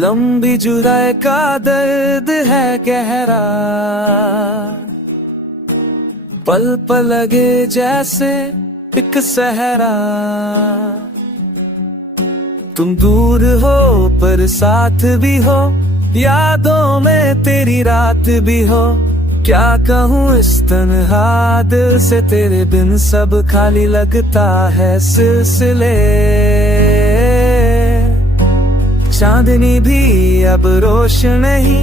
लंबी जुदाई का दर्द है गहरा, पल पल लगे जैसे एक सहरा। तुम दूर हो पर साथ भी हो, यादों में तेरी रात भी हो। क्या कहूँ इस तन्हा दिल से, तेरे बिन सब खाली लगता है सिलसिले। चांदनी भी अब रोशन नहीं,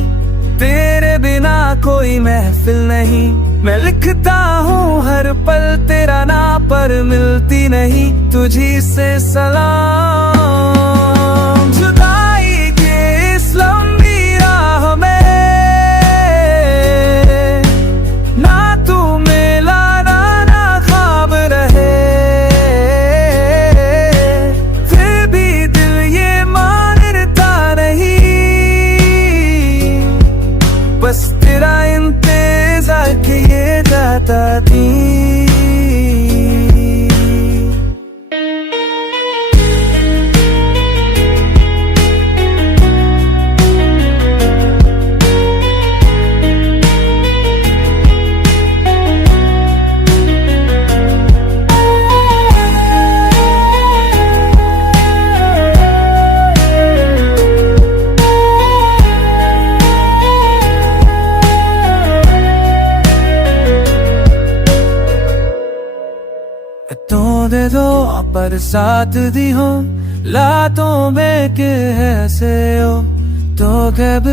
तेरे बिना कोई महफिल नहीं। मैं लिखता हूँ हर पल तेरा ना, पर मिलती नहीं तुझी से सलाम। जुदाई के इस लंबी राह में ना तू मिला ना ख्वाब रहे, फिर भी दिल ये मानता नहीं, बस तेरा इंतजार के ये जाता थी। तो दे दो पर साथ दी हो, लातों में के ऐसे हो। तो कब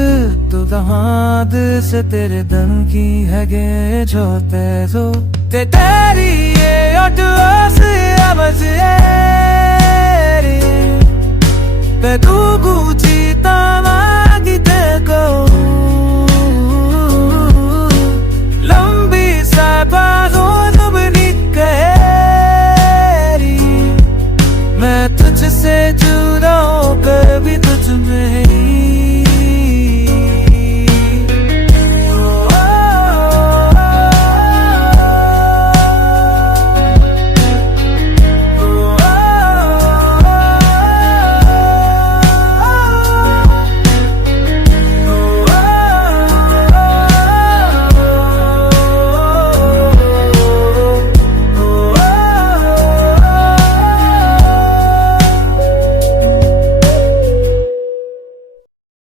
तू कहाँ दिल से तेरे दम की है गे जो तेजो, तेरी ये अटवास आवाज़ है, पे तू